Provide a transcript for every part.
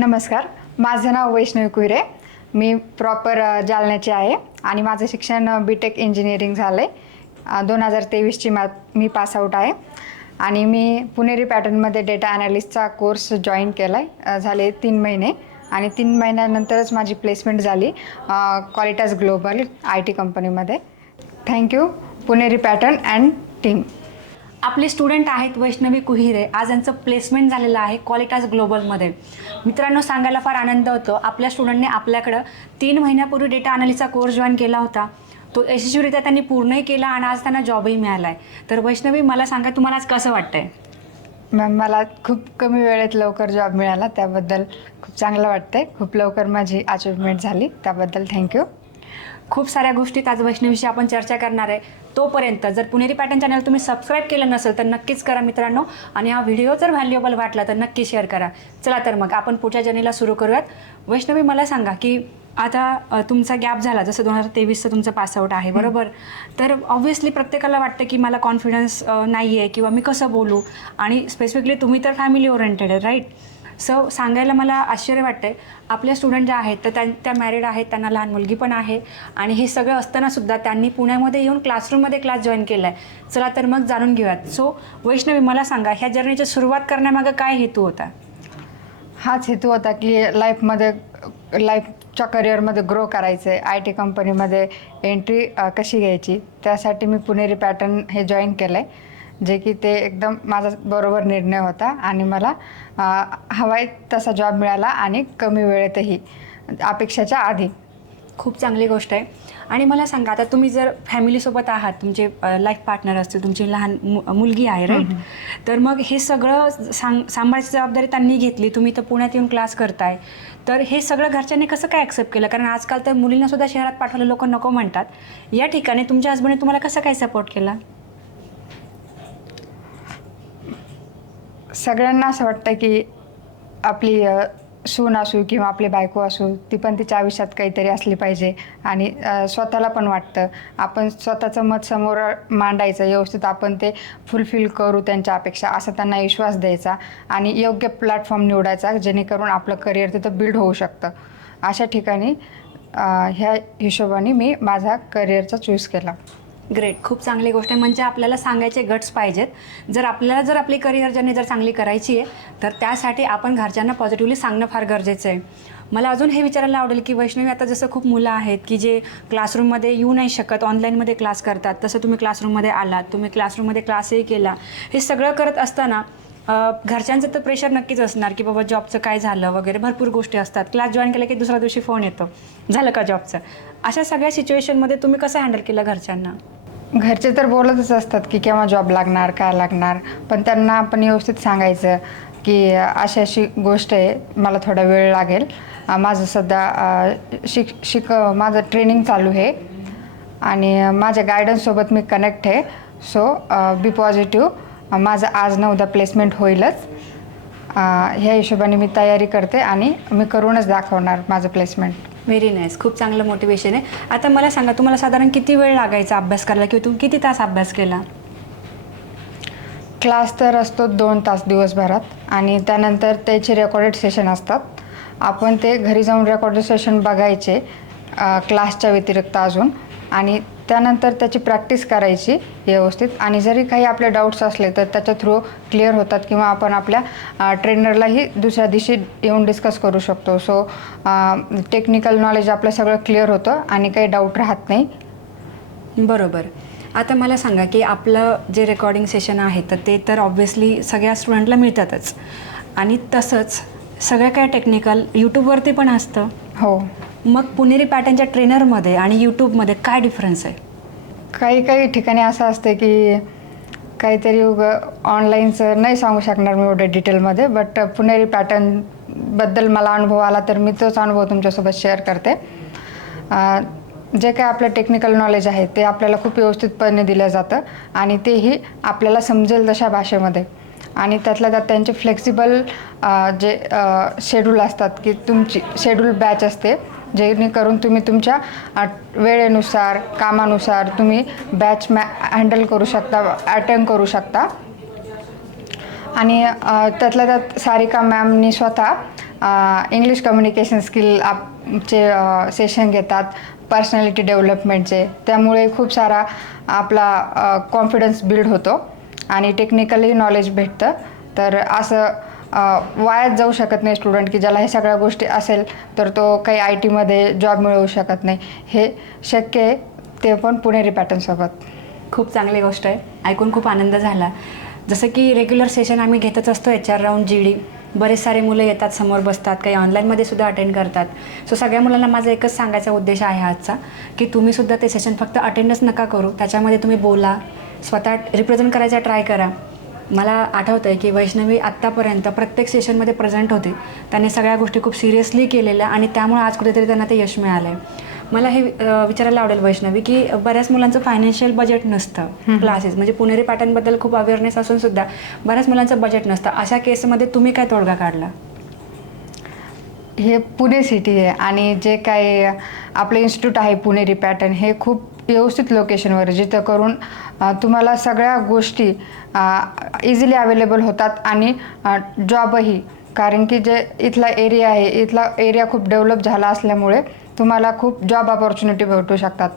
नमस्कार, माझं नाव वैष्णवी कुहिरे. मी प्रॉपर जालन्याची आहे आणि माझं शिक्षण BTech इंजिनिअरिंग झालं आहे. 2023ची मी पासआउट आहे आणि मी पुणेरी पॅटर्नमध्ये डेटा ॲनालिस्टचा कोर्स जॉईन केला आहे. झाले 3 महिने आणि 3 महिन्यानंतरच माझी प्लेसमेंट झाली क्वालिटास ग्लोबल IT कंपनीमध्ये. Thank you Puneri pattern and team. आपले स्टुडंट आहेत वैष्णवी कुहिरे. आज यांचं प्लेसमेंट झालेलं आहे क्वालिटास ग्लोबलमध्ये. मित्रांनो, सांगायला फार आनंद होतो. आपल्या स्टुडंटने आपल्याकडं 3 महिन्यापूर्वी डेटा ॲनालिस्टचा कोर्स जॉईन केला होता. तो यशस्वीरित्या त्यांनी पूर्णही केला आणि आज त्यांना जॉबही मिळाला आहे. तर वैष्णवी, मला सांगा, तुम्हाला आज कसं वाटतंय? मॅम, मला खूप कमी वेळेत लवकर जॉब मिळाला, त्याबद्दल खूप चांगलं वाटतंय. खूप लवकर माझी अचिव्हमेंट झाली, त्याबद्दल थँक्यू. खूप साऱ्या गोष्टीत आज वैष्णवीशी आपण चर्चा करणार आहे. तोपर्यंत जर पुणेरी पॅटर्न चॅनल तुम्ही सबस्क्राईब केलं नसेल तर नक्कीच करा मित्रांनो, आणि हा व्हिडिओ जर व्हॅल्युएबल वाटला तर नक्की शेअर करा. चला तर मग आपण पुढच्या जर्नीला सुरू करूयात. वैष्णवी, मला सांगा की आता तुमचा गॅप झाला, जसं 2023चं तुमचं पासआउट आहे, बरोबर? तर ऑब्व्हियसली प्रत्येकाला वाटतं की मला कॉन्फिडन्स नाही आहे किंवा मी कसं बोलू, आणि स्पेसिफिकली तुम्ही तर फॅमिली ओरिएंटेड आहे, राईट? सो सांगायला मला आश्चर्य वाटतं आहे. आपले स्टुडंट जे आहेत तर त्या मॅरिड आहेत, त्यांना लहान मुलगी पण आहे, आणि हे सगळं असतानासुद्धा त्यांनी पुण्यामध्ये येऊन क्लासरूममध्ये क्लास जॉईन केला आहे. चला तर मग जाणून घेऊयात. सो वैष्णवी, मला सांगा, ह्या जर्नीची सुरुवात करण्यामागं काय हेतू होता? हाच हेतू होता की लाईफच्या करिअरमध्ये ग्रो करायचं आहे. IT कंपनीमध्ये एंट्री कशी घ्यायची, त्यासाठी मी पुणेरी पॅटर्न हे जॉईन केलं आहे, जे की ते एकदम माझा बरोबर निर्णय होता आणि मला हवा आहे तसा जॉब मिळाला आणि कमी वेळेतही, अपेक्षाच्या आधी. खूप चांगली गोष्ट आहे. आणि मला सांगा, आता तुम्ही जर फॅमिलीसोबत आहात, तुमचे लाईफ पार्टनर असतील, तुमची लहान मुलगी आहे, राईट? तर मग हे सगळं सांभाळायची जबाबदारी त्यांनी घेतली, तुम्ही तर पुण्यात येऊन क्लास करताय, तर हे सगळं घरच्यांनी कसं काय ॲक्सेप्ट केलं? कारण आजकाल तर मुलींनासुद्धा शहरात पाठवलं लोक नको म्हणतात. या ठिकाणी तुमच्या हसबंडने तुम्हाला कसं काय सपोर्ट केला? सगळ्यांना असं वाटतं की आपली सून असू किंवा आपली बायको असू, ती पण तिच्या आयुष्यात काहीतरी असली पाहिजे, आणि स्वतःला पण वाटतं आपण स्वतःचं मत समोर मांडायचं, व्यवस्थित आपण ते फुलफिल करू त्यांच्या अपेक्षा, असा त्यांना विश्वास द्यायचा आणि योग्य प्लॅटफॉर्म निवडायचा, जेणेकरून आपलं करिअर तिथं बिल्ड होऊ शकतं. अशा ठिकाणी ह्या हिशोबाने मी माझा करिअरचा चूज केला. ग्रेट, खूप चांगली गोष्ट आहे. म्हणजे आपल्याला सांगायचे गट्स पाहिजेत. जर आपली करिअर जर्नी जर चांगली करायची आहे तर त्यासाठी आपण घरच्यांना पॉझिटिव्हली सांगणं फार गरजेचं आहे. मला अजून हे विचारायला आवडेल की वैष्णवी, आता जसं खूप मुलं आहेत की जे क्लासरूममध्ये येऊ नाही शकत, ऑनलाईनमध्ये क्लास करतात, तसं तुम्ही क्लासरूममध्ये आलात, तुम्ही क्लासरूममध्ये क्लासही केला. हे सगळं करत असताना घरच्यांचं तर प्रेशर नक्कीच असणार की बाबा जॉबचं काय झालं वगैरे, भरपूर गोष्टी असतात. क्लास जॉईन केला की दुसऱ्या दिवशी फोन येतो, झालं का जॉबचं? अशा सगळ्या सिच्युएशनमध्ये तुम्ही कसं हँडल केलं घरच्यांना? घरचे तर बोलतच असतात की केव्हा जॉब लागणार, काय लागणार, पण त्यांना आपण व्यवस्थित सांगायचं की अशी अशी गोष्ट आहे, मला थोडा वेळ लागेल, माझं सध्या माझं ट्रेनिंग चालू आहे आणि माझ्या गायडन्ससोबत मी कनेक्ट आहे. सो बी पॉझिटिव्ह, माझं आज न उद्या प्लेसमेंट होईलच, ह्या हिशोबाने मी तयारी करते आणि मी करूनच दाखवणार माझं प्लेसमेंट. व्हेरी नाईस, खूप चांगलं मोटिवेशन आहे. आता मला सांगा, तुम्हाला साधारण किती वेळ लागायचा अभ्यास करायला, किंवा तुम्ही किती तास अभ्यास केला? क्लास तर असतो 2 तास दिवसभरात, आणि त्यानंतर त्याचे रेकॉर्डेड सेशन असतात. आपण ते घरी जाऊन रेकॉर्डेड सेशन बघायचे क्लासच्या व्यतिरिक्त अजून, आणि त्यानंतर त्याची प्रॅक्टिस करायची व्यवस्थित, आणि जरी काही आपले डाऊट्स असले तर त्याच्या थ्रू क्लिअर होतात, किंवा आपण आपल्या ट्रेनरलाही दुसऱ्या दिवशी येऊन डिस्कस करू शकतो. सो टेक्निकल नॉलेज आपलं सगळं क्लिअर होतं आणि काही डाऊट राहत नाही. बरोबर. आता मला सांगा की आपलं जे रेकॉर्डिंग सेशन आहे तर ते तर ऑब्व्हियसली सगळ्या स्टुडंटला मिळतातच, आणि तसंच सगळं काय टेक्निकल यूट्यूबवरती पण असतं. हो. मग पुणेरी पॅटर्नच्या ट्रेनरमध्ये आणि यूट्यूबमध्ये काय डिफरन्स आहे? काही ठिकाणी असं असतं की काहीतरी ऑनलाईनचं नाही सांगू शकणार मी एवढं डिटेलमध्ये, बट पुणेरी पॅटर्नबद्दल मला अनुभव आला तर मी तोच अनुभव तुमच्यासोबत शेअर करते. जे काय आपलं टेक्निकल नॉलेज आहे ते आपल्याला खूप व्यवस्थितपणे दिलं जातं, आणि तेही आपल्याला समजेल तशा भाषेमध्ये, आणि त्यातल्या त्यात त्यांचे फ्लेक्सिबल जे शेड्यूल असतात की तुमची शेड्यूल बॅच असते, जेणेकरून तुम्ही तुमच्या वेळेनुसार, कामानुसार तुम्ही बॅच हँडल करू शकता, अटेंड करू शकता. आणि त्यातल्या त्यात सारिका मॅमनी स्वतः इंग्लिश कम्युनिकेशन स्किल चे सेशन घेतात, पर्सनॅलिटी डेव्हलपमेंटचे. त्यामुळे खूप सारा आपला कॉन्फिडन्स बिल्ड होतो आणि टेक्निकली नॉलेज भेटतं. तर असं वायात जाऊ शकत नाही स्टुडंट की ज्याला हे सगळ्या गोष्टी असेल तर तो काही IT मध्ये जॉब मिळवू शकत नाही. हे शक्य आहे, ते पण पुणेरी पॅटर्नसोबत. खूप चांगली गोष्ट आहे, ऐकून खूप आनंद झाला. जसं की रेग्युलर सेशन आम्ही घेतच असतो HR राऊंड GD. बरेच सारे मुलं येतात, समोर बसतात, काही ऑनलाईनमध्ये सुद्धा अटेंड करतात. सो सगळ्या मुलांना माझा एकच सांगायचा उद्देश आहे आजचा, की तुम्ही सुद्धा ते सेशन फक्त अटेंडच नका करू, त्याच्यामध्ये तुम्ही बोला, स्वतः रिप्रेझेंट करायचा ट्राय करा. मला आठवतं आहे की वैष्णवी आत्तापर्यंत प्रत्येक सेशनमध्ये प्रेझेंट होते. त्यांनी सगळ्या गोष्टी खूप सिरियसली केलेल्या आणि त्यामुळे आज कुठेतरी त्यांना ते यश मिळालं आहे. मला हे विचारायला आवडेल वैष्णवी, की बऱ्याच मुलांचं फायनान्शियल बजेट नसतं क्लासेस, म्हणजे पुणेरी पॅटर्नबद्दल खूप अवेअरनेस असून सुद्धा बऱ्याच मुलांचं बजेट नसतं. अशा केसमध्ये तुम्ही काय तोडगा काढला? हे पुणे सिटी आहे आणि जे काही आपलं इन्स्टिट्यूट आहे पुणेरी पॅटर्न, हे खूप व्यवस्थित लोकेशनवर आहे, जिथं करून तुम्हाला सगळ्या गोष्टी इझिली अवेलेबल होतात आणि जॉबही. कारण की जे इथला एरिया आहे, इथला एरिया खूप डेव्हलप झाला असल्यामुळे तुम्हाला खूप जॉब ऑपॉर्च्युनिटी भेटू शकतात.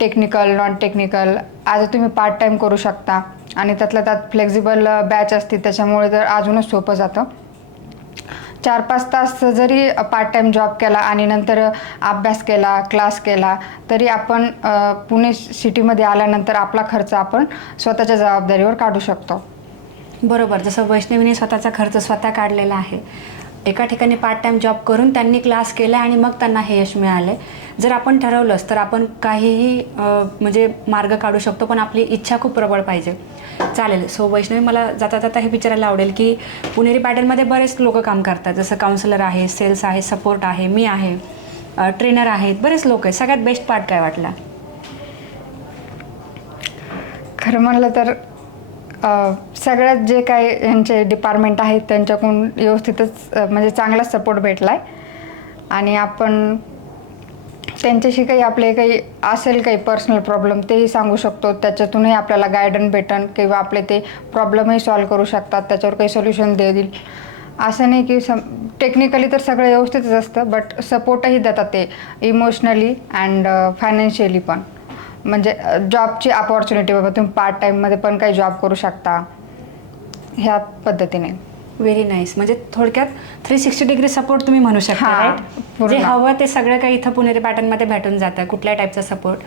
टेक्निकल, नॉन टेक्निकल, आज तुम्ही पार्ट टाईम करू शकता आणि त्यातल्या त्यात फ्लेक्झिबल बॅच असते, त्याच्यामुळे तर अजूनच सोपं जातं. 4-5 तास जरी पार्ट टाईम जॉब केला आणि नंतर अभ्यास केला, क्लास केला, तरी आपण पुणे सिटीमध्ये आल्यानंतर आपला खर्च आपण स्वतःच्या जबाबदारीवर काढू शकतो. बरोबर, जसं वैष्णवीने स्वतःचा खर्च स्वतः काढलेला आहे. एका ठिकाणी पार्ट टाईम जॉब करून त्यांनी क्लास केला आणि मग त्यांना हे यश मिळाले. जर आपण ठरवलंच तर आपण काहीही म्हणजे मार्ग काढू शकतो, पण आपली इच्छा खूप प्रबळ पाहिजे. चालेल. सो वैष्णवी, मला जाता जाता हे विचारायला आवडेल की पुणेरी पॅटर्नमध्ये बरेच लोक काम करतात, जसं काउन्सिलर आहे, सेल्स आहे, सपोर्ट आहे, मी आहे, ट्रेनर आहेत, बरेच लोक आहेत. सगळ्यात बेस्ट पार्ट काय वाटला? खरं म्हणलं तर सगळ्यात जे काही यांचे डिपार्टमेंट आहेत त्यांच्याकडून व्यवस्थितच म्हणजे चांगला सपोर्ट भेटला आहे. आणि आपण त्यांच्याशी काही आपले काही असेल काही पर्सनल प्रॉब्लेम तेही सांगू शकतो, त्याच्यातूनही आपल्याला गायडन्स भेटेल किंवा आपले ते प्रॉब्लेमही सॉल्व करू शकतात, त्याच्यावर काही सोल्युशन देईल. असं नाही की टेक्निकली तर सगळं व्यवस्थितच असतं, बट सपोर्टही देतात ते इमोशनली अँड फायनान्शियली पण. म्हणजे जॉबची अपॉर्च्युनिटी, बाबा तुम्ही पार्ट टाईममध्ये पण काही जॉब करू शकता, ह्या पद्धतीने. Very nice. म्हणजे थोडक्यात 360 डिग्री सपोर्ट तुम्ही म्हणू शकता, राईट? जे हवं ते सगळं काही इथं पुणेरी पॅटर्नमध्ये भेटून जातं, कुठल्या टाईपचा सपोर्ट.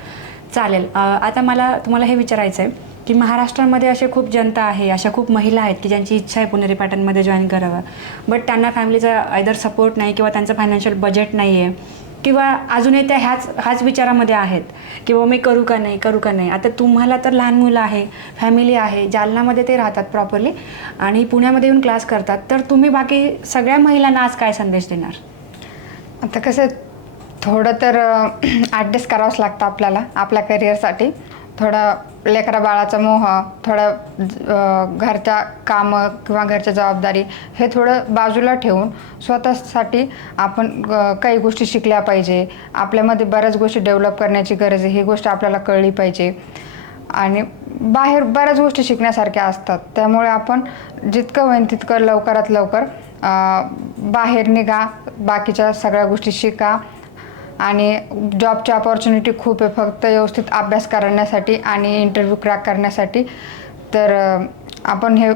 चालेल. आता मला तुम्हाला हे विचारायचं आहे की महाराष्ट्रामध्ये असे खूप जनता आहे, अशा खूप महिला आहेत की ज्यांची इच्छा आहे पुणेरी पॅटर्नमध्ये जॉईन करावं, बट त्यांना फॅमिलीचा आयदर सपोर्ट नाही किंवा त्यांचं फायनान्शियल बजेट नाही आहे, किंवा अजूनही त्या ह्याच विचारामध्ये आहेत की मी करू का नाही. आता तुम्हाला तर लहान मुलं आहे, फॅमिली आहे, जालन्यामध्ये ते राहतात प्रॉपरली आणि पुण्यामध्ये येऊन क्लास करतात, तर तुम्ही बाकी सगळ्या महिलांना आज काय संदेश देणार? आता कसं थोडं तर ॲडजस्ट करावंच लागतं आपल्याला आपल्या करिअरसाठी. थोडं लेकरा बाळाचा मोह, थोडं घरच्या कामं किंवा घरच्या जबाबदारी हे थोडं बाजूला ठेवून स्वतःसाठी आपण काही गोष्टी शिकल्या पाहिजे. आपल्यामध्ये बऱ्याच गोष्टी डेव्हलप करण्याची गरज आहे, ही गोष्ट आपल्याला कळली पाहिजे. आणि बाहेर बऱ्याच गोष्टी शिकण्यासारख्या असतात, त्यामुळे आपण जितकं होईल तितकं लवकरात लवकर बाहेर निघा, बाकीच्या सगळ्या गोष्टी शिका. आणि जॉबची अपॉर्च्युनिटी खूप आहे, फक्त व्यवस्थित अभ्यास करण्यासाठी आणि इंटरव्ह्यू क्रॅक करण्यासाठी. तर आपण हे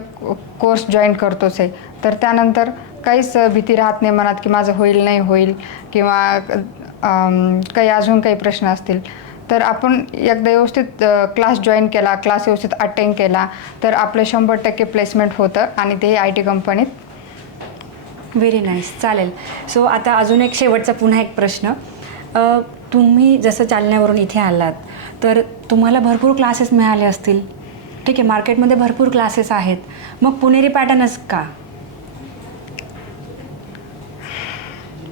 कोर्स जॉईन करतोच आहे, तर त्यानंतर काहीच भीती राहत नाही मनात की माझं होईल नाही होईल किंवा काही अजून काही प्रश्न असतील. तर आपण एकदा व्यवस्थित क्लास जॉईन केला, क्लास व्यवस्थित अटेंड केला तर आपलं 100% प्लेसमेंट होतं आणि ते IT कंपनीत. Very nice. चालेल. सो आता अजून एक शेवटचा पुन्हा एक प्रश्न. तुम्ही जसं जालन्यावरून इथे आलात तर तुम्हाला भरपूर क्लासेस मिळाले असतील, ठीक आहे, मार्केटमध्ये भरपूर क्लासेस आहेत, मग पुणेरी पॅटर्नच का?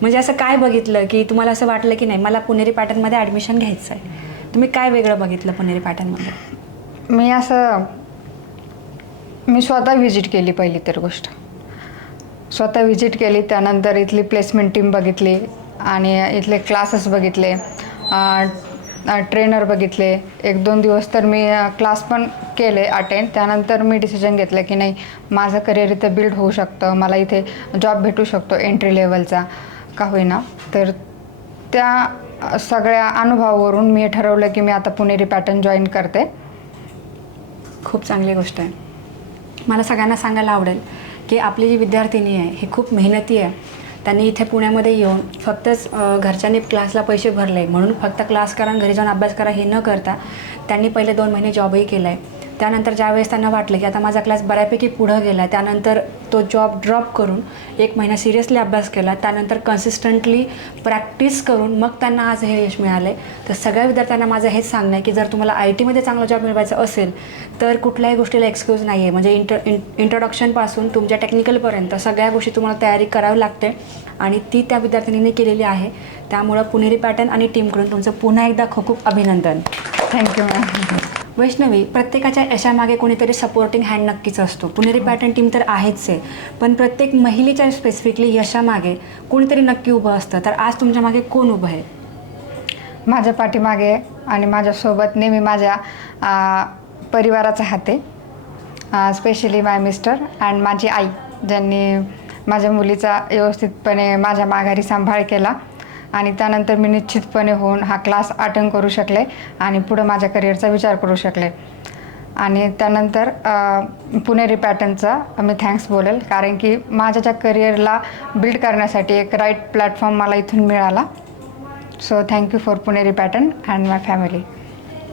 म्हणजे असं काय बघितलं की तुम्हाला असं वाटलं की नाही मला पुणेरी पॅटर्नमध्ये ॲडमिशन घ्यायचं आहे? तुम्ही काय वेगळं बघितलं पुणेरी पॅटर्नमध्ये? मी स्वतः व्हिजिट केली, पहिली तर गोष्ट स्वतः व्हिजिट केली. त्यानंतर इथली प्लेसमेंट टीम बघितली आणि इथले क्लासेस बघितले, ट्रेनर बघितले, 1-2 दिवस तर मी क्लास पण केले अटेंड. त्यानंतर मी डिसिजन घेतलं की नाही, माझं करिअर इथे बिल्ड होऊ शकतं, मला इथे जॉब भेटू शकतो एंट्री लेवलचा का होईना. तर त्या सगळ्या अनुभवावरून मी ठरवलं की मी आता पुणेरी पॅटर्न जॉईन करते. खूप चांगली गोष्ट आहे. मला सगळ्यांना सांगायला आवडेल की आपली जी विद्यार्थिनी आहे ही खूप मेहनती आहे. त्यांनी इथे पुण्यामध्ये येऊन फक्तच घरच्यांनी क्लासला पैसे भरले म्हणून फक्त क्लास करा आणि घरी जाऊन अभ्यास करा हे न करता त्यांनी पहिले 2 महिने जॉबही केला आहे. त्यानंतर ज्यावेळेस त्यांना वाटलं की आता माझा क्लास बऱ्यापैकी पुढं गेला आहे, त्यानंतर तो जॉब ड्रॉप करून 1 महिना सिरियसली अभ्यास केला. त्यानंतर कन्सिस्टंटली प्रॅक्टिस करून मग त्यांना आज हे यश मिळालं आहे. तर सगळ्या विद्यार्थ्यांना माझं हेच सांगणं आहे की जर तुम्हाला IT मध्ये चांगला जॉब मिळवायचा असेल तर कुठल्याही गोष्टीला एक्सक्यूज नाही आहे. म्हणजे इंट्रोडक्शनपासून तुमच्या टेक्निकलपर्यंत सगळ्या गोष्टी तुम्हाला तयारी करावी लागते आणि ती त्या विद्यार्थिनीने केलेली आहे. त्यामुळं पुणेरी पॅटर्न आणि टीमकडून तुमचं पुन्हा एकदा खूप खूप अभिनंदन. Thank you ma'am. वैष्णवी, प्रत्येकाच्या यशामागे कोणीतरी सपोर्टिंग हँड नक्कीच असतो. पुणेरी पॅटर्न टीम तर आहेच आहे, पण प्रत्येक महिलेच्या स्पेसिफिकली यशामागे कोणीतरी नक्की उभं असतं. तर आज तुमच्या मागे कोण उभं आहे? माझ्या पाठीमागे आणि माझ्यासोबत नेहमी माझ्या परिवाराचा हात आहे. स्पेशली माय मिस्टर अँड माझी आई, ज्यांनी माझ्या मुलीचा व्यवस्थितपणे माझ्या माघारी सांभाळ केला आणि त्यानंतर मी निश्चितपणे होऊन हा क्लास अटेंड करू शकले आणि पुढं माझ्या करिअरचा विचार करू शकले. आणि त्यानंतर पुणेरी पॅटर्नचा मी थँक्स बोलेल, कारण की माझ्या ज्या करिअरला बिल्ड करण्यासाठी एक राईट प्लॅटफॉर्म मला इथून मिळाला. So thank you for Puneri pattern and my family.